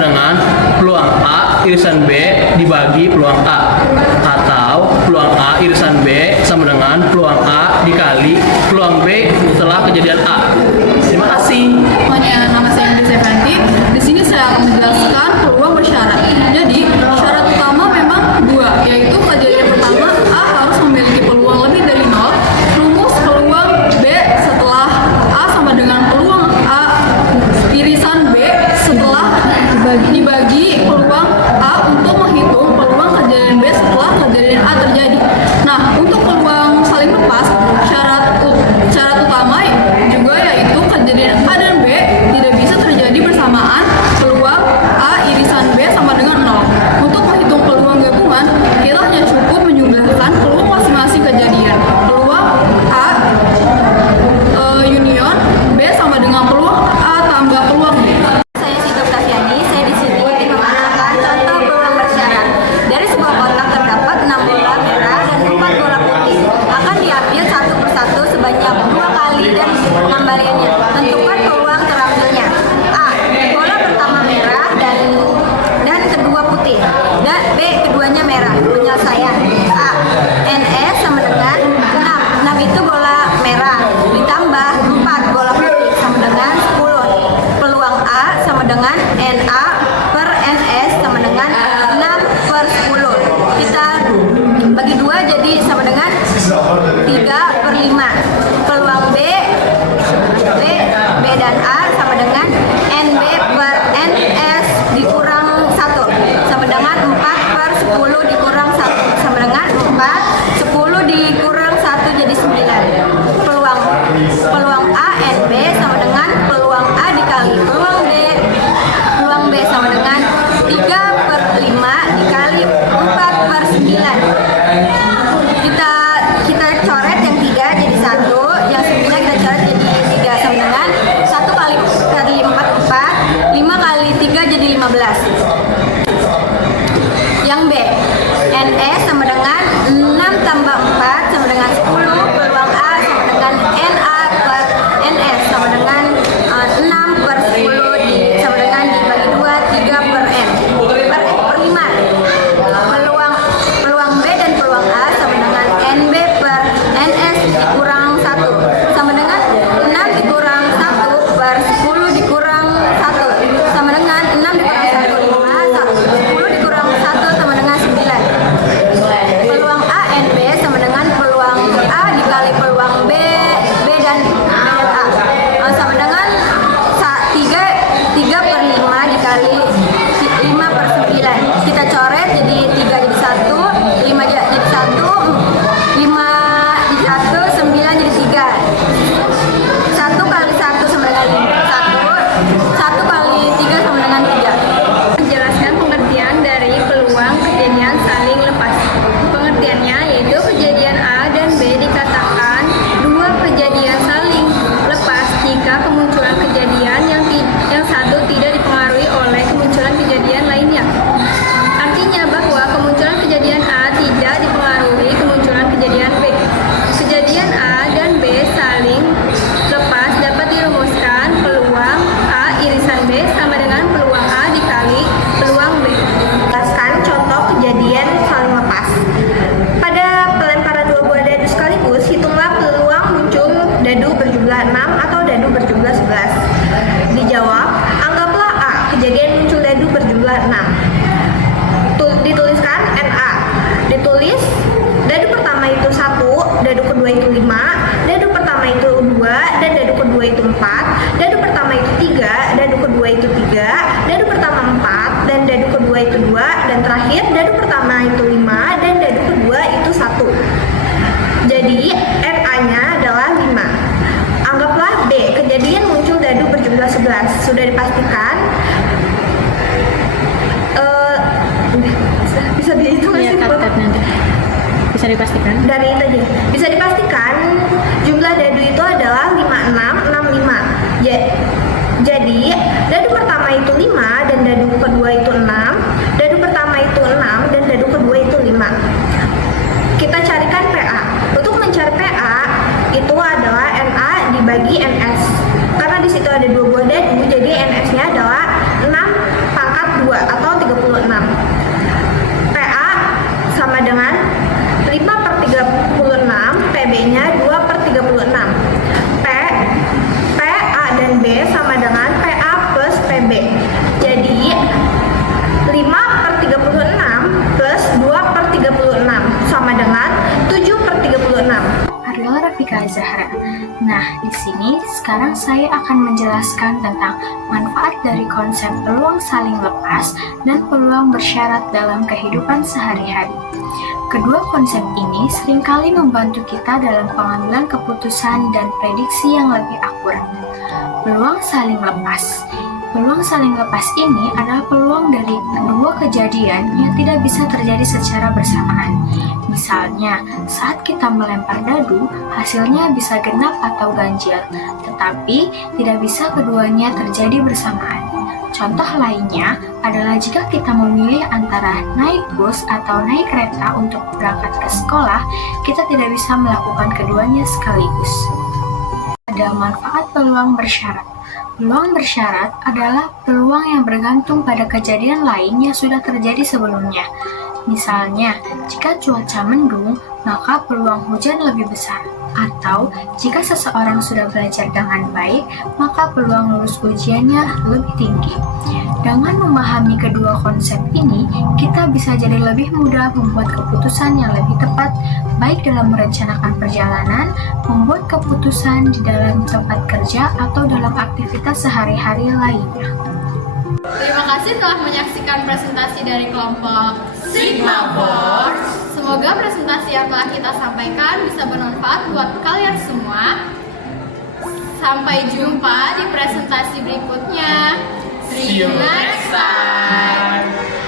sama dengan peluang A irisan B dibagi peluang A, atau peluang A irisan B sama dengan peluang A dikali peluang B setelah kejadian A. Terima kasih. Nama saya Indri Sevanti. Di sini saya akan menjelaskan peluang bersyarat. Jadi syarat utama memang dua, yaitu kejadian pertama A harus memiliki peluang lebih dari 0. Rumus peluang B setelah A sama dengan peluang A irisan B setelah dibagi peluang A untuk menghitung peluang kejadian B setelah kejadian A terjadi. Nah, untuk peluang saling lepas, syarat utama juga yaitu kejadian A dan B tidak bisa terjadi bersamaan. Peluang A irisan B sama dengan 0. Untuk menghitung peluang gabungan, kita hanya cukup menjumlahkan peluang masing-masing kejadian. Peluang A union B sama dengan peluang A tambah peluang B. Saya Siti Oktaviani, saya di sini menggunakan contoh peluang bersyarat. Dari sebuah kotak terdapat 6 bola merah dan 4 bola putih. Akan diambil satu persatu sebanyak 2 kali dan pengembaliannya. Tentukan peluang terambilnya. A. Bola pertama merah dan kedua putih. Dan B. Keduanya merah. Penyelesaian. A. NS sama dengan 6. 6 itu bola merah ditambah 4 bola putih sama dengan 10. Peluang A sama dengan NA per NS sama dengan 6/10. Kita bagi 2 jadi sama dengan 3/5. Peluang B dan A sama dengan NB per NS dikurang 1 sama dengan 4/10 dikurang 1 sama dengan 4. 10 dikurang 1 jadi 9. Peluang A NB sama dengan peluang A dikali peluang B sama dengan 3/5 dikali 4/9. Kita coret yang 3 jadi 1, yang 9 kita coret jadi 3 sama dengan 1 kali 4 4, 5 kali 3 jadi 15. Yang B, NS sama dengan 6 tambah 4 sama dengan 10. Peluang A sama dengan NA per NS sama dengan 6/10 sama dengan dibagi 2, 3/N per 5. Peluang B dan peluang A sama dengan NB per NS dikurang 1 sama dengan 6 dikurang 1/10 dikurang 1 sama dengan 6 dikurang 1 5, 10 dikurang 1 sama dengan 9. Peluang A NB sama dengan peluang A dikali peluang B dan A sama dengan 3/5 dikali 5/9. Kita coret jadi 3 jadi 1, 5 jadi 1, 5 jadi 1, 9 jadi 3. 1 kali 1 sama dengan 1, 1 kali 3 sama dengan 3. Menjelaskan pengertian dari peluang kejadian saling lepas. Pengertiannya yaitu kejadian A dan B dikatakan dua kejadian saling lepas jika kemunculan kejadian yang satu tidak dipengaruhi oleh kemunculan kejadian lainnya. Artinya bahwa kemunculan kejadian A tidak dipengaruhi kemunculan kejadian B. Kejadian A dan B saling lepas dapat dirumuskan peluang A irisan B sama dengan peluang A dikali peluang B. Jelaskan contoh kejadian saling lepas. Pada pelemparan 2 buah dadu sekaligus, hitunglah peluang muncul dadu berjumlah 6 atau dadu berjumlah 11. Dijawab, anggaplah A, kejadian muncul dadu berjumlah 6. Dituliskan NA. Ditulis dadu pertama itu 1, dadu kedua itu 5, dadu pertama itu 2, dan dadu kedua itu 4, dadu pertama itu 3, dadu kedua itu 3, dadu pertama 4, dan dadu kedua itu 2, dan terakhir dadu pertama itu 5, dan dadu kedua itu 1. Jadi NA-nya adalah 5. Anggaplah B, kejadian muncul dadu berjumlah 11. Sudah dipastikan bisa dihitung Iya, sih? nanti. Bisa dipastikan? Dari itu aja. Bisa dipastikan jumlah dadu itu adalah 5665. Jadi dadu pertama itu 5 dan dadu kedua itu 6. Dadu pertama itu 6 dan dadu kedua itu 5. Kita carikan PA. Untuk mencari PA itu adalah NA dibagi NS. Karena di situ ada 2 buah dadu, jadi NS-nya adalah 6 pangkat Eka Zahra. Nah, di sini sekarang saya akan menjelaskan tentang manfaat dari konsep peluang saling lepas dan peluang bersyarat dalam kehidupan sehari-hari. Kedua konsep ini seringkali membantu kita dalam pengambilan keputusan dan prediksi yang lebih akurat. Peluang saling lepas. Peluang saling lepas ini adalah peluang dari dua kejadian yang tidak bisa terjadi secara bersamaan. Misalnya, saat kita melempar dadu, hasilnya bisa genap atau ganjil, tetapi tidak bisa keduanya terjadi bersamaan. Contoh lainnya adalah jika kita memilih antara naik bus atau naik kereta untuk berangkat ke sekolah, kita tidak bisa melakukan keduanya sekaligus. Ada manfaat peluang bersyarat. Peluang bersyarat adalah peluang yang bergantung pada kejadian lain yang sudah terjadi sebelumnya. Misalnya, jika cuaca mendung, maka peluang hujan lebih besar. Atau, jika seseorang sudah belajar dengan baik, maka peluang lulus ujiannya lebih tinggi. Dengan memahami kedua konsep ini, kita bisa jadi lebih mudah membuat keputusan yang lebih tepat, baik dalam merencanakan perjalanan, membuat keputusan di dalam tempat kerja, atau dalam aktivitas sehari-hari lainnya. Terima kasih telah menyaksikan presentasi dari kelompok Sigma Force. Semoga presentasi yang telah kita sampaikan bisa bermanfaat buat kalian semua. Sampai jumpa di presentasi berikutnya. See you next time.